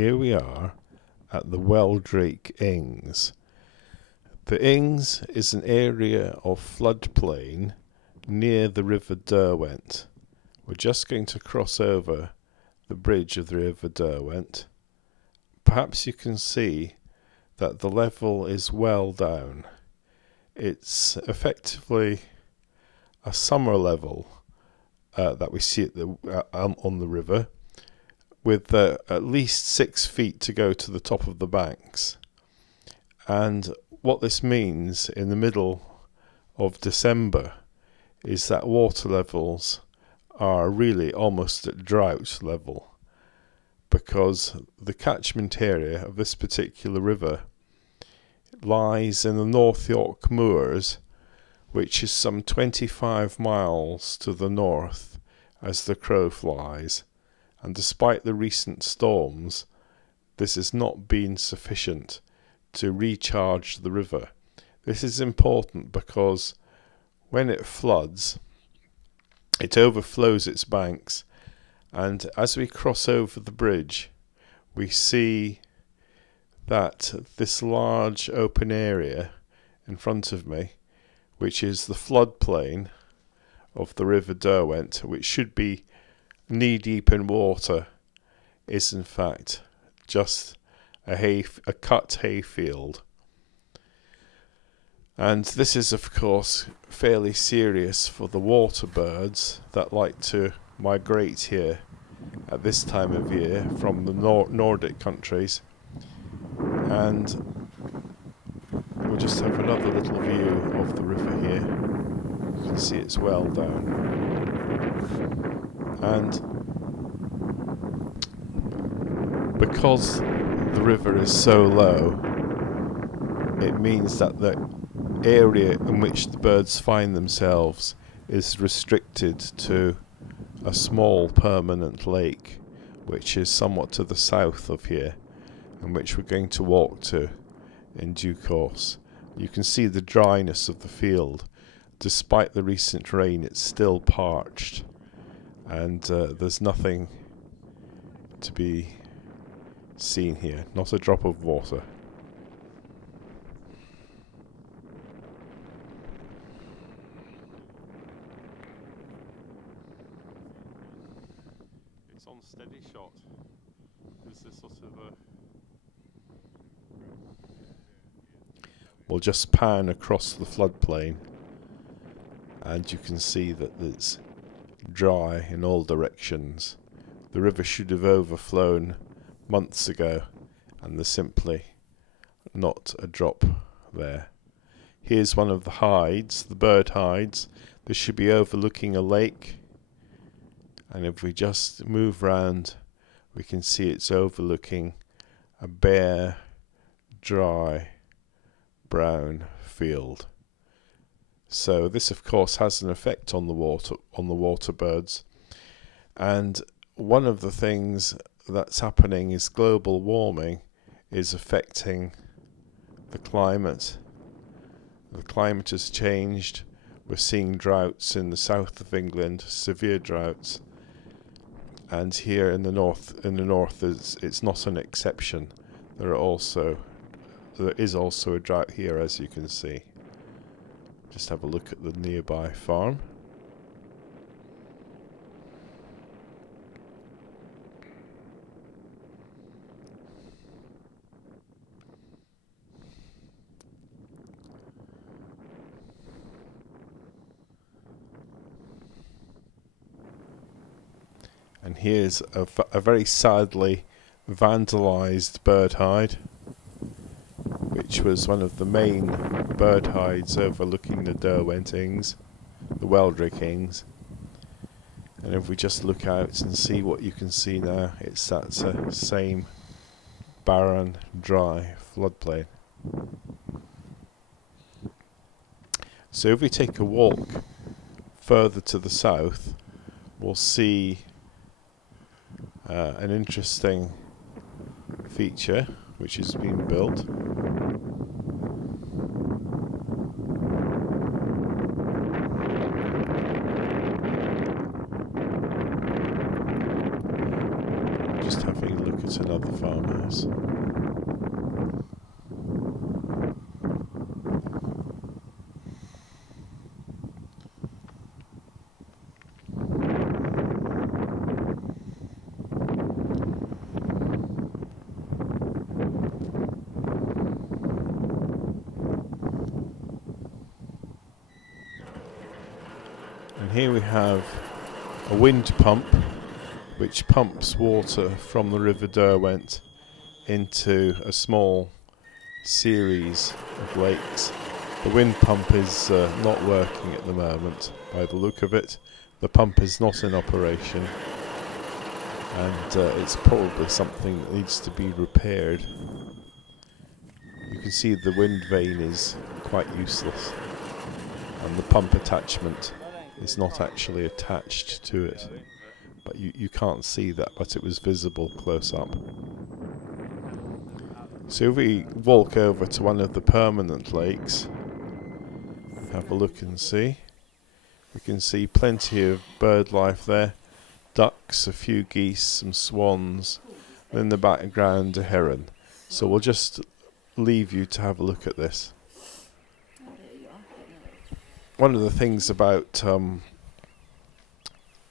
Here we are at the wheldrake Ings. The Ings is an area of floodplain near the river Derwent. We're just going to cross over the bridge of the river Derwent. Perhaps you can see that the level is well down. It's effectively a summer level that we see at on the river, with at least 6 feet to go to the top of the banks. And what this means in the middle of December is that water levels are really almost at drought level, because the catchment area of this particular river lies in the North York Moors, which is some 25 miles to the north as the crow flies. And despite the recent storms, this has not been sufficient to recharge the river. This is important because when it floods, it overflows its banks, and as we cross over the bridge, we see that this large open area in front of me, which is the floodplain of the river Derwent, which should be knee-deep in water, is in fact just a cut hayfield. And this is of course fairly serious for the water birds that like to migrate here at this time of year from the Nordic countries. And we'll just have another little view of the river here. You can see it's well down. And because the river is so low, it means that the area in which the birds find themselves is restricted to a small permanent lake, which is somewhat to the south of here, and which we're going to walk to in due course. You can see the dryness of the field. Despite the recent rain, it's still parched, and there's nothing to be seen here, not a drop of water. It's on steady shot. There's this sort of a... We'll just pan across the floodplain, and you can see that it's dry in all directions. The river should have overflown months ago, and there's simply not a drop there. Here's one of the hides, the bird hides. This should be overlooking a lake, and if we just move round, we can see it's overlooking a bare, dry, brown field. So this of course has an effect on the water birds, and one of the things that's happening is global warming is affecting the climate. The climate has changed. We're seeing droughts in the south of England, severe droughts, and here in the north it's not an exception. There is also a drought here, as you can see. Just have a look at the nearby farm. And here's a very sadly vandalised bird hide, which was one of the main bird hides overlooking the Derwent Ings, the wheldrake Ings. And if we just look out and see what you can see now, it's that same barren, dry floodplain. So if we take a walk further to the south, we'll see an interesting feature which has been built. Just having a look at another farmhouse. And here we have a wind pump which pumps water from the River Derwent into a small series of lakes. The wind pump is not working at the moment by the look of it. The pump is not in operation, and it's probably something that needs to be repaired. You can see the wind vane is quite useless, and the pump attachment is not actually attached to it. But you can't see that, but it was visible close up. So if we walk over to one of the permanent lakes, have a look and see. We can see plenty of bird life there. Ducks, a few geese, some swans, and in the background a heron. So we'll just leave you to have a look at this. One of the things about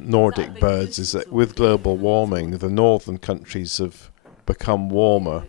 Nordic birds is that with global warming, the northern countries have become warmer,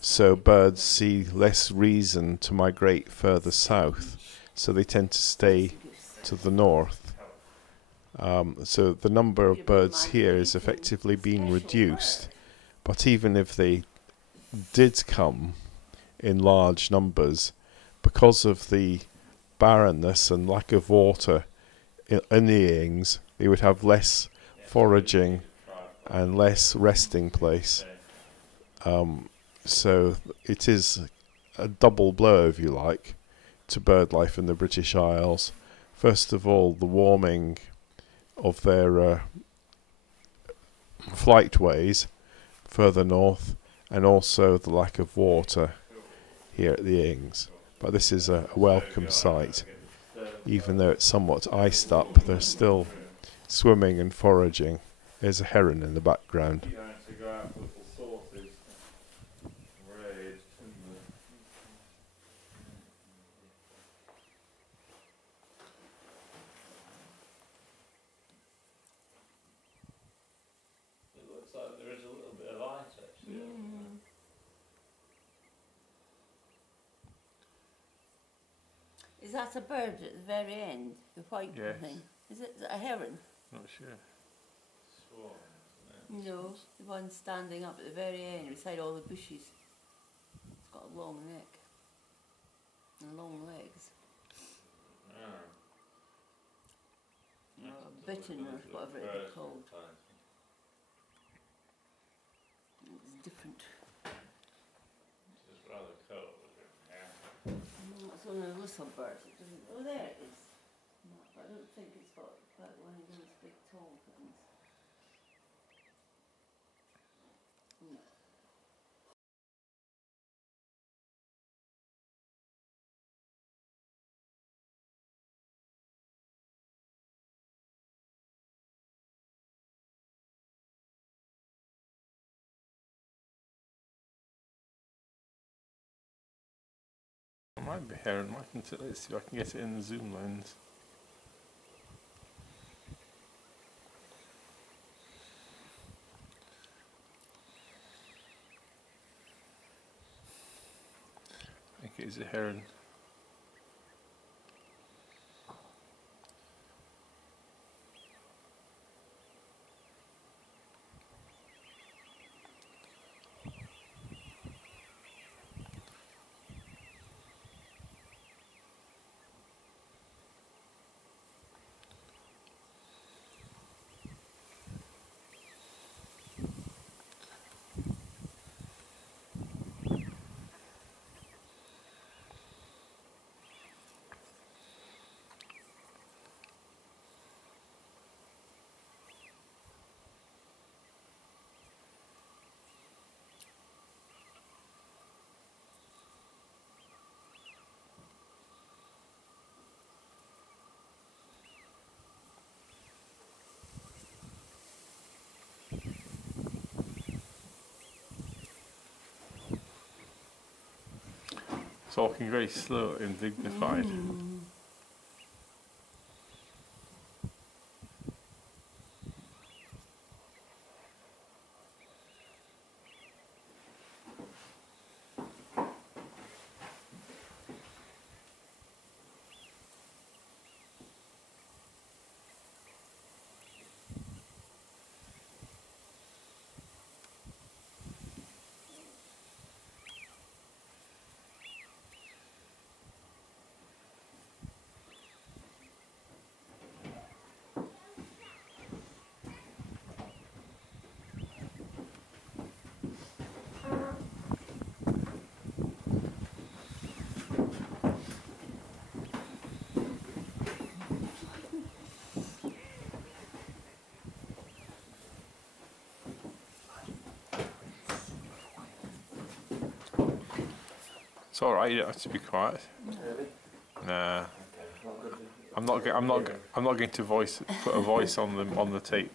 so birds see less reason to migrate further south, so they tend to stay to the north. So the number of birds here is effectively being reduced, but even if they did come in large numbers, because of the barrenness and lack of water in the Ings, they would have less foraging and less resting place. So it is a double blow, if you like, to bird life in the British Isles. First of all, the warming of their flight ways further north, and also the lack of water here at the Ings. But this is a welcome sight. Even though it's somewhat iced up, they're still swimming and foraging. There's a heron in the background. It looks like there is a little bit of light actually. Is that a bird at the very end? The white Yes. thing? Is it a heron? Not sure. Swan, isn't it? No, the one standing up at the very end beside all the bushes. It's got a long neck and long legs. Ah. Or bitten or whatever it's called. It's different. It's rather cold, yeah. No, it's only a little bird. It doesn't. Oh, there it is. No, I don't think it's got quite one of those big tall things. No. It might be heron, mightn't it? Let's see if I can get it in the zoom lens. I think it is a heron. talking very slow and dignified. It's all right. You don't have to be quiet. Really? Nah, Okay. Not good. I'm not going to put a voice on the tape.